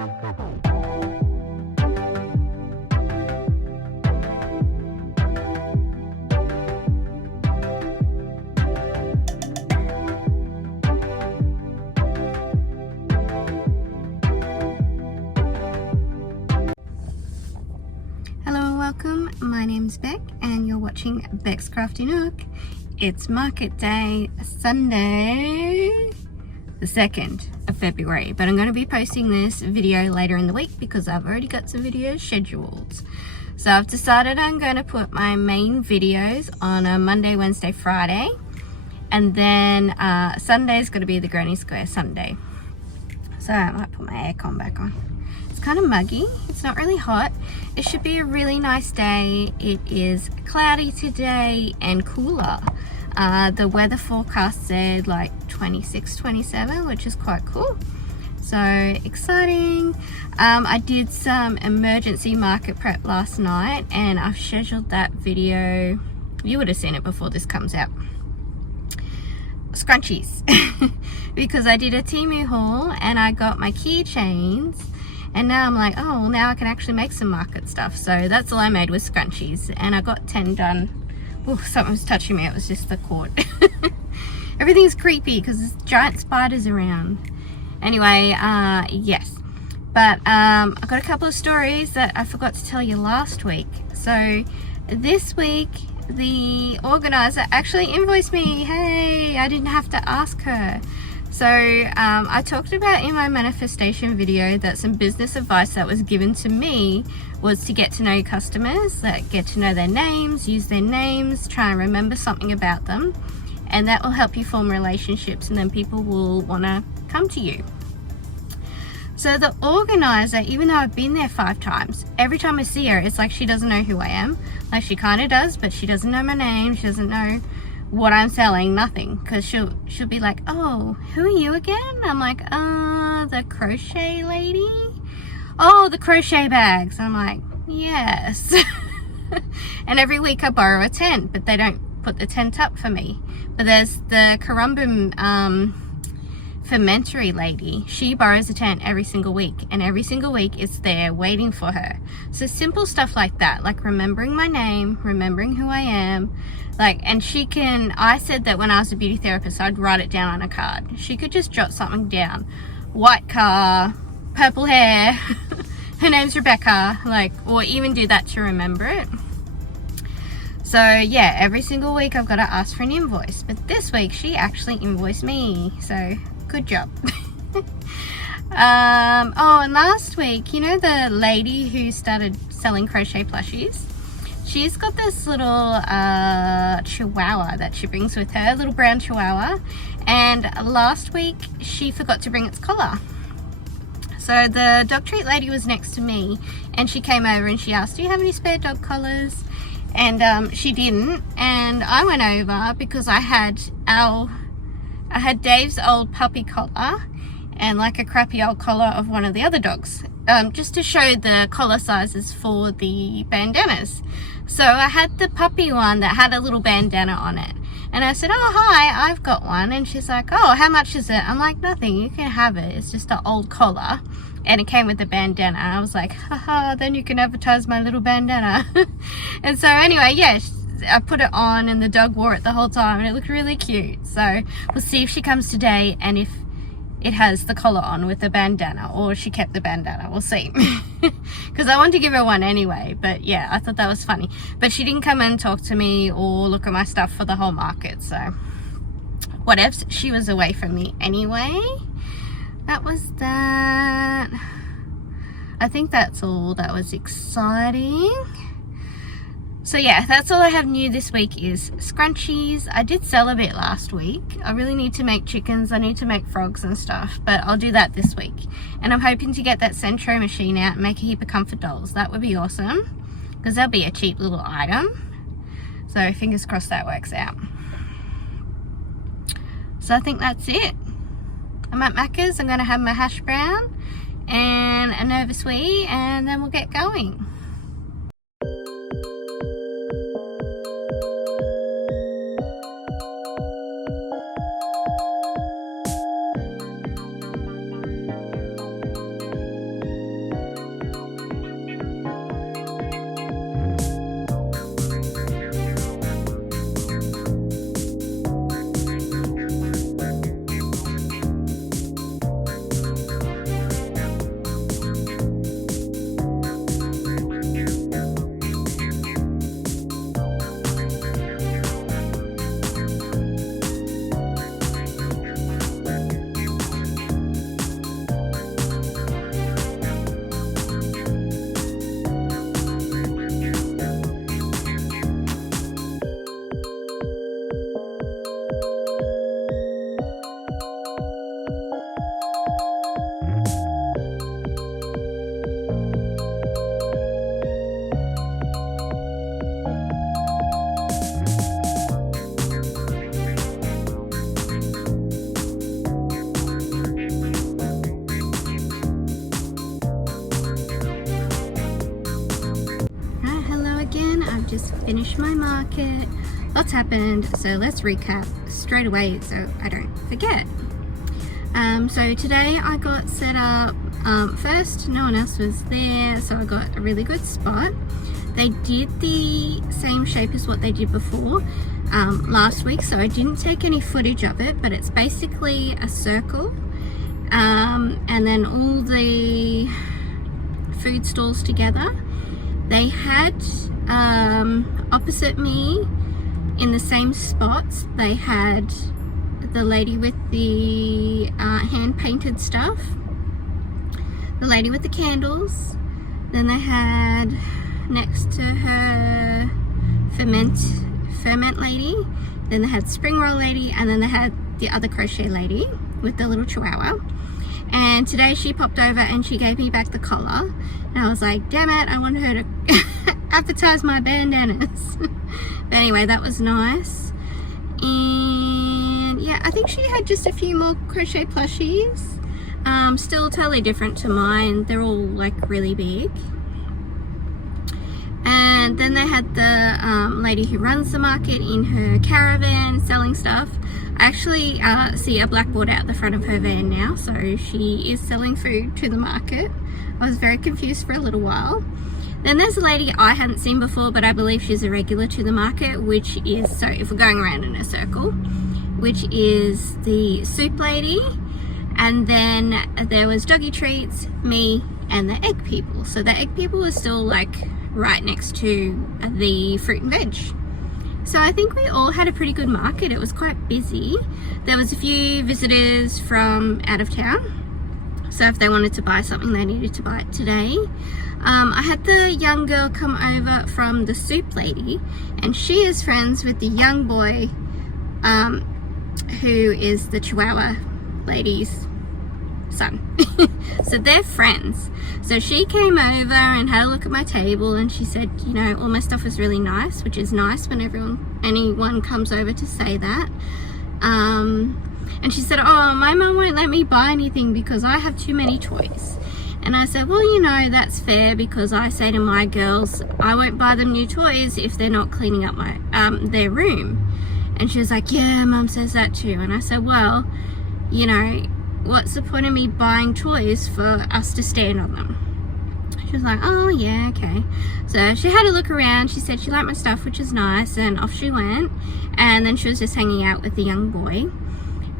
Welcome, my name's Beck and you're watching Beck's Crafty Nook. It's market day, Sunday the 2nd of February, but I'm going to be posting this video later in the week because I've already got some videos scheduled. So I've decided I'm going to put my main videos on a Monday, Wednesday, Friday, and then Sunday is going to be the Granny Square Sunday. So I might put my aircon back on. It's kind of muggy, it's not really hot. It should be a really nice day. It is cloudy today and cooler. The weather forecast said like 26, 27, which is quite cool. So exciting. I did some emergency market prep last night and I've scheduled that video. You would have seen it before this comes out. Scrunchies. Because I did a Temu haul and I got my keychains. And now I'm like, oh, well, now I can actually make some market stuff. So that's all I made was scrunchies. And I got 10 done. Oh, something was touching me. It was just the cord. Everything's creepy because there's giant spiders around. Anyway, yes. But I got a couple of stories that I forgot to tell you last week. So this week, the organizer actually invoiced me. Hey, I didn't have to ask her. So I talked about in my manifestation video that some business advice that was given to me was to get to know your customers, that get to know their names, use their names, try and remember something about them, and that will help you form relationships and then people will want to come to you. So the organizer, even though I've been there 5 times, every time I see her it's like she doesn't know who I am. Like she kind of does, but she doesn't know my name, she doesn't know what I'm selling, nothing, because she'll be like, oh, who are you again? I'm like, the crochet lady. Oh, the crochet bags. I'm like, yes. And every week I borrow a tent, but they don't put the tent up for me. But there's the Karumbum fermentary lady. She borrows a tent every single week, and every single week it's there waiting for her. So simple stuff like that, like remembering my name, remembering who I am. Like, and she can, I said that when I was a beauty therapist, I'd write it down on a card. She could just jot something down. White car, purple hair, her name's Rebecca, like, or even do that to remember it. So yeah, every single week I've got to ask for an invoice. But this week she actually invoiced me. So good job. Oh, and last week, you know the lady who started selling crochet plushies? She's got this little chihuahua that she brings with her, little brown chihuahua. And last week she forgot to bring its collar. So the dog treat lady was next to me and she came over and she asked, do you have any spare dog collars? And she didn't. And I went over because I had Dave's old puppy collar and like a crappy old collar of one of the other dogs, just to show the collar sizes for the bandanas. So I had the puppy one that had a little bandana on it. And I said, oh, hi, I've got one. And she's like, oh, how much is it? I'm like, nothing, you can have it. It's just an old collar. And it came with a bandana. I was like, haha, then you can advertise my little bandana. And so anyway, yes, I put it on and the dog wore it the whole time and it looked really cute. So we'll see if she comes today and if it has the collar on with the bandana, or she kept the bandana. We'll see. Because I want to give her one anyway, but yeah, I thought that was funny. But she didn't come and talk to me or look at my stuff for the whole market, so whatevs. She was away from me anyway. That was that. I think that's all that was exciting. So yeah, that's all I have new this week is scrunchies. I did sell a bit last week. I really need to make chickens. I need to make frogs and stuff, but I'll do that this week. And I'm hoping to get that Centro machine out and make a heap of comfort dolls. That would be awesome because that'll be a cheap little item. So fingers crossed that works out. So I think that's it. I'm at Macca's. I'm going to have my hash brown and a Nova Sweet and then we'll get going. finished my market. Lots happened, so let's recap straight away so I don't forget. So today I got set up. First, no one else was there, so I got a really good spot. They did the same shape as what they did before last week, so I didn't take any footage of it, but it's basically a circle, and then all the food stalls together. They had opposite me in the same spots, they had the lady with the hand painted stuff, the lady with the candles, then they had next to her ferment lady, then they had spring roll lady, and then they had the other crochet lady with the little chihuahua. And today she popped over and she gave me back the collar, and I was like, damn it, I want her to advertise my bandanas. But anyway, that was nice. And yeah, I think she had just a few more crochet plushies, still totally different to mine. They're all like really big. And then they had the lady who runs the market in her caravan selling stuff. I actually see a blackboard out the front of her van now, so she is selling food to the market. I was very confused for a little while. Then there's a lady I hadn't seen before, but I believe she's a regular to the market, which is, so if we're going around in a circle, which is the soup lady. And then there was doggy treats, me, and the egg people. So the egg people was still like right next to the fruit and veg. So I think we all had a pretty good market. It was quite busy. There was a few visitors from out of town, so if they wanted to buy something they needed to buy it today. I had the young girl come over from the soup lady, and she is friends with the young boy who is the chihuahua lady's son. So they're friends. So she came over and had a look at my table, and she said, you know, all my stuff was really nice, which is nice when anyone comes over to say that. And she said, oh, my mum won't let me buy anything because I have too many toys. And I said, well, you know, that's fair, because I say to my girls, I won't buy them new toys if they're not cleaning up my their room. And she was like, yeah, Mum says that too. And I said, well, you know, what's the point of me buying toys for us to stand on them? She was like, oh yeah, okay. So she had a look around. She said she liked my stuff, which is nice, and off she went. And then she was just hanging out with the young boy.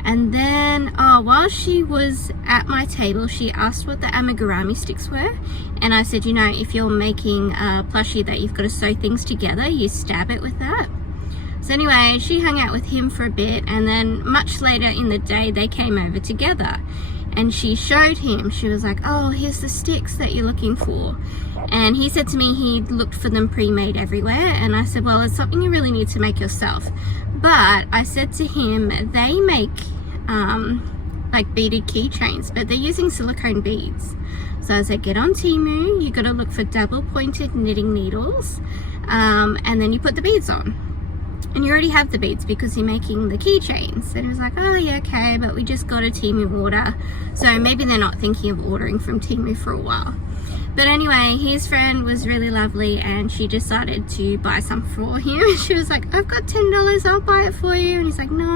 And then while she was at my table, she asked what the amigurumi sticks were, and I said, you know, if you're making a plushie that you've got to sew things together, you stab it with that. So anyway, she hung out with him for a bit, and then much later in the day they came over together, and she showed him. She was like, oh, here's the sticks that you're looking for. And he said to me he looked for them pre-made everywhere, and I said, well, it's something you really need to make yourself. But I said to him, they make like beaded keychains, but they're using silicone beads. So I said, get on Temu, you got to look for double pointed knitting needles, and then you put the beads on. And you already have the beads because you're making the keychains. And he was like, oh yeah, okay, but we just got a Temu order. So maybe they're not thinking of ordering from Temu for a while. But anyway, his friend was really lovely, and she decided to buy some for him. She was like, I've got $10, I'll buy it for you. And he's like, no.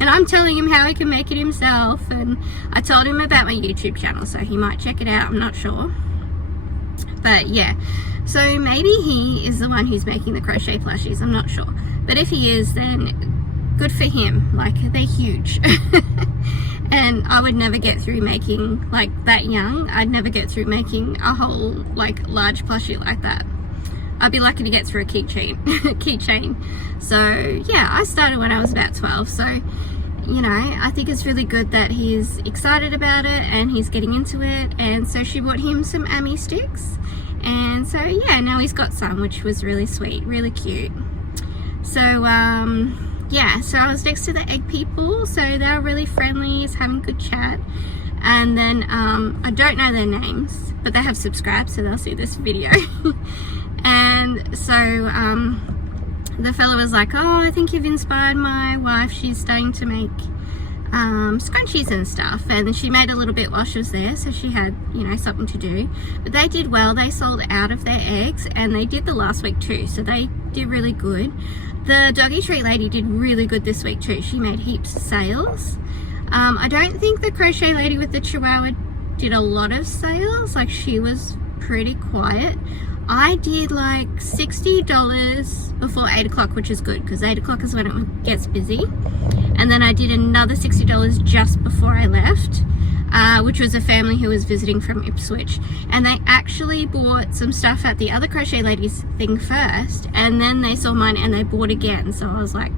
And I'm telling him how he can make it himself. And I told him about my YouTube channel, so he might check it out, I'm not sure. But yeah, so maybe he is the one who's making the crochet plushies, I'm not sure. But if he is, then good for him. Like, they're huge. And I would never get through making, like, that young, I'd never get through making a whole, like, large plushie like that. I'd be lucky to get through a keychain. So yeah, I started when I was about 12, so you know, I think it's really good that he's excited about it and he's getting into it. And so she bought him some Ami sticks, and so yeah, now he's got some, which was really sweet, really cute. So yeah, so I was next to the egg people, so they were really friendly, just having a good chat. And then I don't know their names, but they have subscribed, so they'll see this video. And so the fella was like, oh, I think you've inspired my wife, she's starting to make scrunchies and stuff, and she made a little bit while she was there, so she had, you know, something to do. But they did well. They sold out of their eggs, and they did the last week too, so they did really good. The doggy treat lady did really good this week too. She made heaps of sales. I don't think the crochet lady with the chihuahua did a lot of sales. Like, she was pretty quiet. I did like $60 before 8 o'clock, which is good because 8 o'clock is when it gets busy. And then I did another $60 just before I left, which was a family who was visiting from Ipswich. And they actually bought some stuff at the other crochet ladies thing first, and then they saw mine and they bought again. So I was like,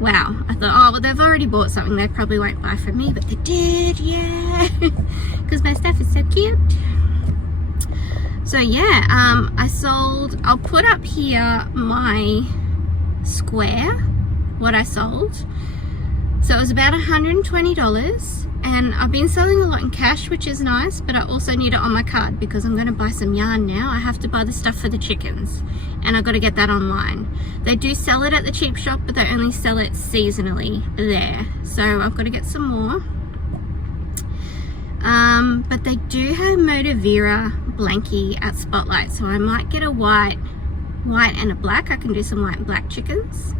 wow. I thought, oh, well, they've already bought something. They probably won't buy from me, but they did, yeah. Because my stuff is so cute. So yeah, I'll put up here my square, what I sold. So it was about $120, and I've been selling a lot in cash, which is nice, but I also need it on my card because I'm going to buy some yarn now. I have to buy the stuff for the chickens, and I've got to get that online. They do sell it at the cheap shop, but they only sell it seasonally there. So I've got to get some more. But they do have Motivera blankie at Spotlight, so I might get a white and a black. I can do some white and black chickens.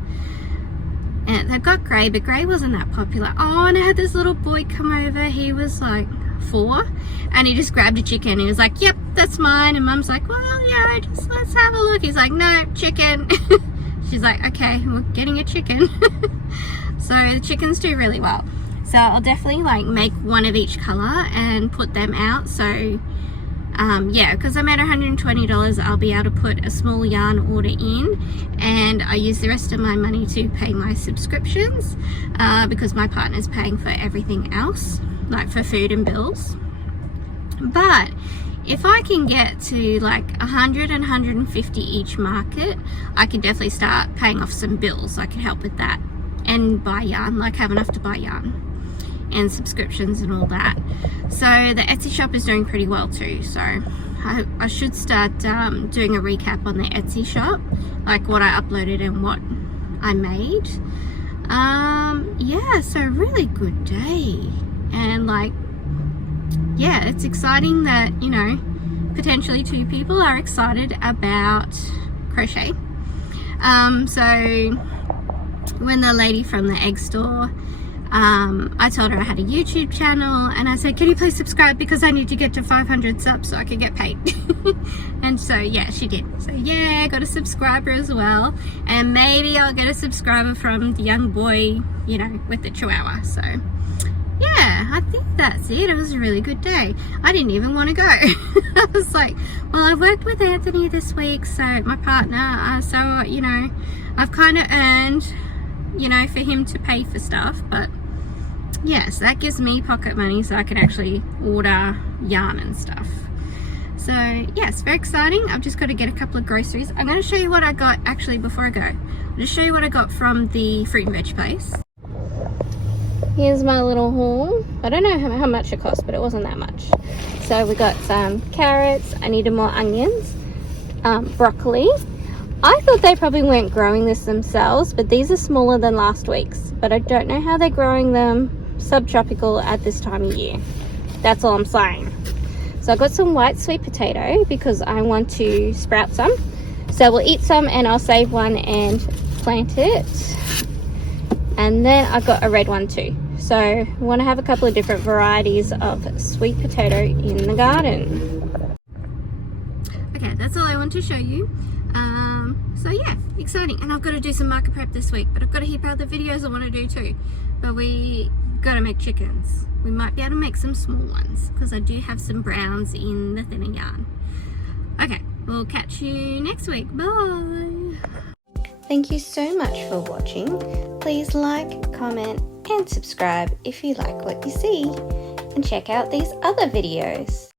And they've got grey, but grey wasn't that popular. Oh, and I had this little boy come over. He was like 4, and he just grabbed a chicken. He was like, yep, that's mine. And Mum's like, well, yeah, just let's have a look. He's like, no, chicken. She's like, okay, we're getting a chicken. So the chickens do really well. So I'll definitely like make one of each color and put them out. So yeah, because I'm at $120, I'll be able to put a small yarn order in, and I use the rest of my money to pay my subscriptions because my partner's paying for everything else, like for food and bills. But if I can get to like 100 and 150 each market, I can definitely start paying off some bills. I can help with that and buy yarn, like have enough to buy yarn and subscriptions and all that. So the Etsy shop is doing pretty well too, so I should start doing a recap on the Etsy shop, like what I uploaded and what I made. Yeah, so really good day. And like, yeah, it's exciting that, you know, potentially 2 people are excited about crochet. So when the lady from the egg store, I told her I had a YouTube channel, and I said, can you please subscribe because I need to get to 500 subs so I can get paid. And so yeah, she did. So yeah, I got a subscriber as well, and maybe I'll get a subscriber from the young boy, you know, with the chihuahua. So yeah, I think that's it. It was a really good day. I didn't even want to go. I was like, well, I worked with Anthony this week, so my partner, so you know, I've kind of earned, you know, for him to pay for stuff. But yes, that gives me pocket money so I can actually order yarn and stuff. So yes, very exciting. I've just got to get a couple of groceries. I'm going to show you what I got actually before I go. I'll just show you what I got from the fruit and veg place. Here's my little haul. I don't know how much it cost, but it wasn't that much. So we got some carrots. I needed more onions, broccoli. I thought they probably weren't growing this themselves, but these are smaller than last week's. But I don't know how they're growing them subtropical at this time of year. That's all I'm saying. So I got some white sweet potato because I want to sprout some. So we'll eat some and I'll save one and plant it. And then I got a red one too. So I want to have a couple of different varieties of sweet potato in the garden. Okay, that's all I want to show you. So yeah, exciting. And I've got to do some market prep this week, but I've got a heap of other videos I want to do too. But we got to make chickens. We might be able to make some small ones because I do have some browns in the thinner yarn. Okay, we'll catch you next week. Bye. Thank you so much for watching. Please like, comment and subscribe if you like what you see. And check out these other videos.